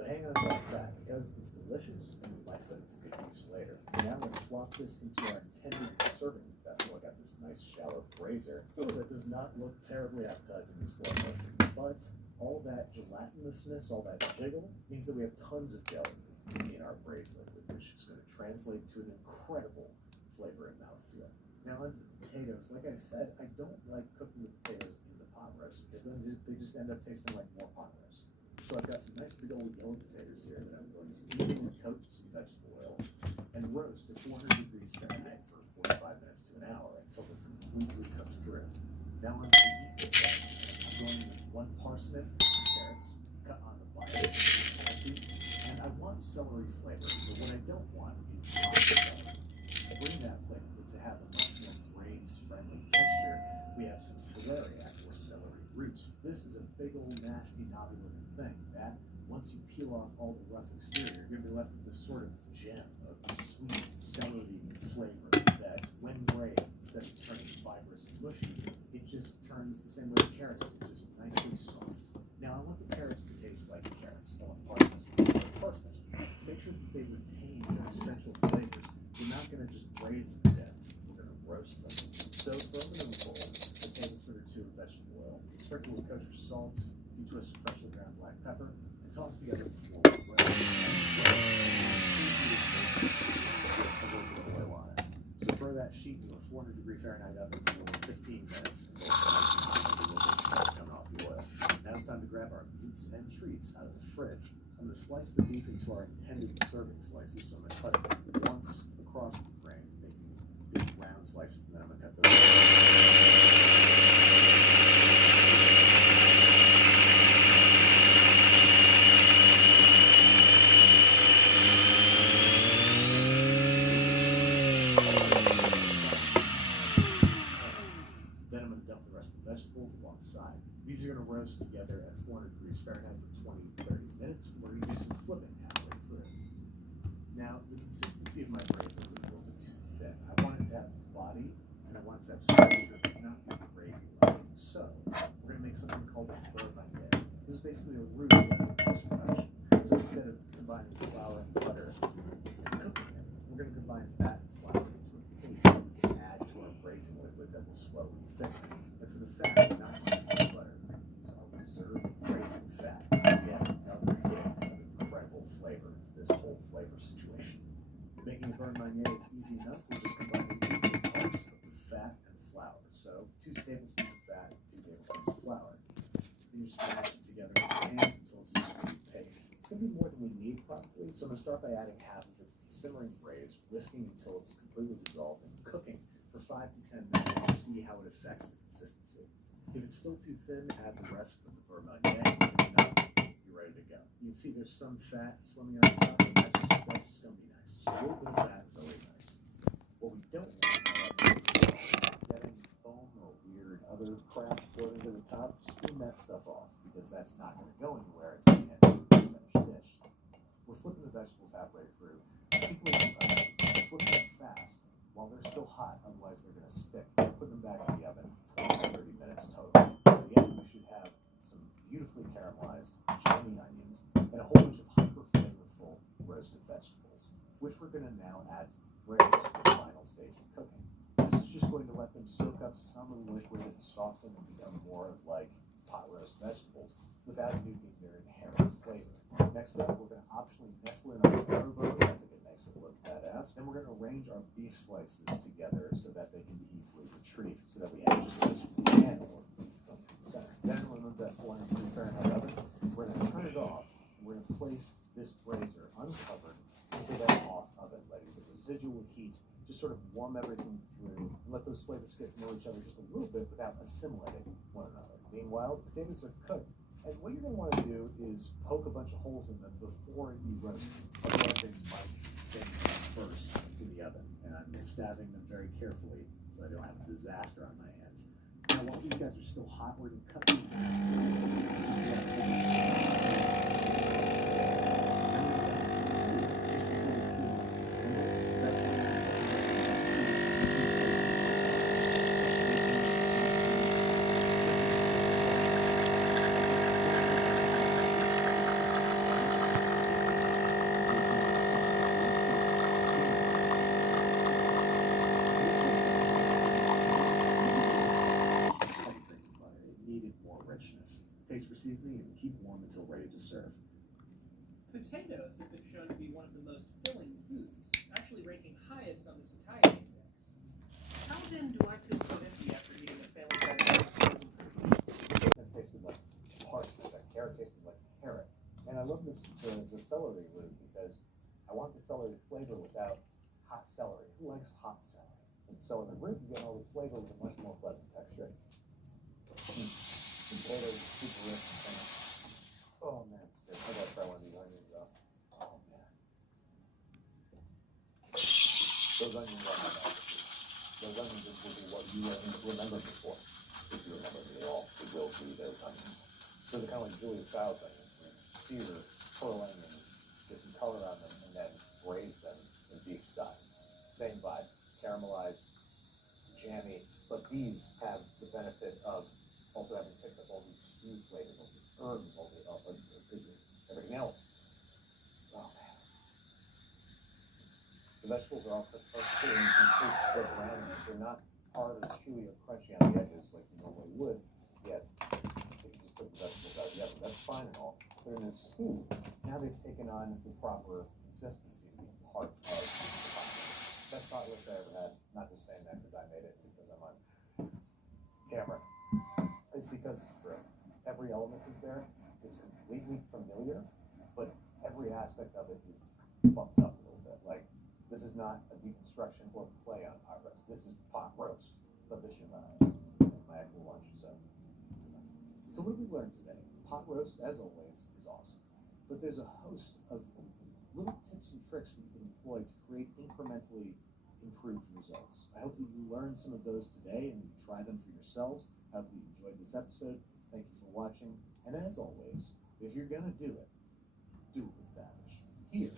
But hang on about that, because it's delicious and we might put it to good use later. Now I'm going to flop this into our intended serving vessel. I got this nice shallow brazier. That does not look terribly appetizing in slow motion, but all that gelatinousness, all that jiggle, means that we have tons of jelly in our braised liquid, which is going to translate to an incredible flavor and mouthfeel. Now on potatoes, like I said, I don't like cooking the potatoes in the pot roast because then they just end up tasting like more pot roast. So I've got some nice big old yellow potatoes here that I'm going to evenly coat in some vegetable oil and roast at 400 degrees Fahrenheit for 45 minutes to an hour until they're completely cooked through. Now on the heat, I'm going with 1 parsnip, carrots cut on the bias, and I want celery flavor, but what I don't want is hot celery. To bring that flavor, but to have a much more braised-friendly texture, we have some celeriac or celery root. This is a big old nasty knobby-looking thing that, once you peel off all the rough exterior, you're going to be left with this sort of gem of sweet celery flavor that, when braised, instead of turning fibrous and mushy, it just turns the same way the carrots do, just nicely soft. Now, I want the carrots to taste like carrots. I want parsnips. To make sure that they retain their essential flavors, we're not going to just braise them to death. We're going to roast them. So throw them in a bowl, a tablespoon or 2 of vegetable oil, sprinkle with kosher salt, a few twists of freshly ground black pepper, and toss together the bowl. Oil on it. So throw that sheet into a 400 degree Fahrenheit oven for 15 minutes. Coming off the oil. Now it's time to grab our meats and treats out of the fridge. I'm going to slice the beef into our intended serving slices. So I'm going to cut it once across the grain, making big round slices, and then I'm going to cut those. Then I'm going to dump the rest of the vegetables alongside. These are going to roast together at 400 degrees Fahrenheit for 20 to 30 minutes. We're going to do some flipping halfway through. Now, the consistency of my braised liquid is a little bit too thick. I want it to have body, and I want it to have structure, but not be gravy-like. So, we're going to make something called a beurre baguette. This is basically a roux for post-production. So instead of combining flour and butter and cooking it, we're going to combine fat and flour into a paste that we can add to our braising liquid that will slowly thicken. And for the fat, we're not using butter. So I'll reserve braising fat. Again, another incredible flavor to this whole flavor situation. Making a beurre baguette is easy enough. We're just combining equal parts of the fat and flour. So 2 tablespoons of fat, 2 tablespoons of flour. Then you just mash it together with your hands until it's a smooth paste. It's going to be more than we need probably, so I'm going to start by adding half of it to the simmering braise, whisking until it's completely dissolved, and cooking for 5 to 10 minutes to see how it affects the consistency. If it's still too thin, add the rest of the beurre baguette. If not, you're ready to go. You can see there's some fat swimming on top, and that's just going to be nice. Just a little bit of fat is always nice. What we don't want is getting foam or weird other crap floating to the top. Spoon that stuff off, because that's not going to go anywhere. It's going to end up in the finished dish. We're flipping the vegetables halfway through. Flip them fast while they're still hot, otherwise they're going to stick. Put them back in the oven 20 to 30 minutes total. At the end, we should have some beautifully caramelized jammy onions and a whole bunch of hyper-flavorful roasted vegetables, which we're going to now add to the braise for the final stage of cooking. This is just going to let them soak up some of the liquid and soften and become more like pot roast vegetables without nuking their inherent flavor. Next up, we're going to optionally nestle in our butter bones. I think it makes it look badass. And we're going to arrange our beef slices together so that they can be easily retrieved, so that we have just this handful of beef from the center. Then we'll remove that 400 degree Fahrenheit oven. We're going to turn it off. And we're going to place this brazier uncovered into that off oven, letting the residual heat just sort of warm everything through and let those flavors get to know each other just a little bit without assimilating one another. Meanwhile, the potatoes are cooked. And what you're going to want to do is poke a bunch of holes in them before you roast them. Otherwise, they might burst in the oven. And I'm stabbing them very carefully so I don't have a disaster on my hands. Now, while these guys are still hot, we're going to cut them taste for seasoning and keep warm until ready to serve. Potatoes have been shown to be one of the most filling foods, actually ranking highest on the satiety index. How then do I feel so empty after eating a failing diet? It tasted like parsnip. That carrot tasted like carrot. And I love the celery root because I want the celery flavor without hot celery. Who likes hot celery? With celery root, you get all the flavor with a much more pleasant texture. The potatoes are super rich and tender. Oh man, it's good. I gotta try one of these onions though. Oh man. Those onions are my masterpiece. Those onions will be what you remember me for. If you remember me at all, it will be those onions. Those are kind of like Julia Child's onions. Sear, pearl onions, get some color on them, and then braise them in beef stock. Same vibe, caramelized, jammy, but these have the benefit of also having picked up all these stew flavors, all these herbs, all the everything else. Oh man. The vegetables are all cooked clean and taste brown. They're not hard or chewy or crunchy on the edges like you normally would. Yes, if you just took the vegetables out of the oven, that's fine and all. But in the stew, now they've taken on the proper consistency to be part of the pot. Best pot roast I ever had. Not just saying that because I made it because I'm on camera. It's because it's true. Every element is there. It's completely familiar, but every aspect of it is bumped up a little bit. Like, this is not a deconstruction or play on pot roast. This is pot roast. But this is my actual lunch. So what did we learn today? Pot roast, as always, is awesome. But there's a host of little tips and tricks that you can employ to create incrementally improved results. I hope that you learned some of those today and you try them for yourselves. I hope that you enjoyed this episode. Thank you for watching. And as always, if you're going to do it with Babish. Here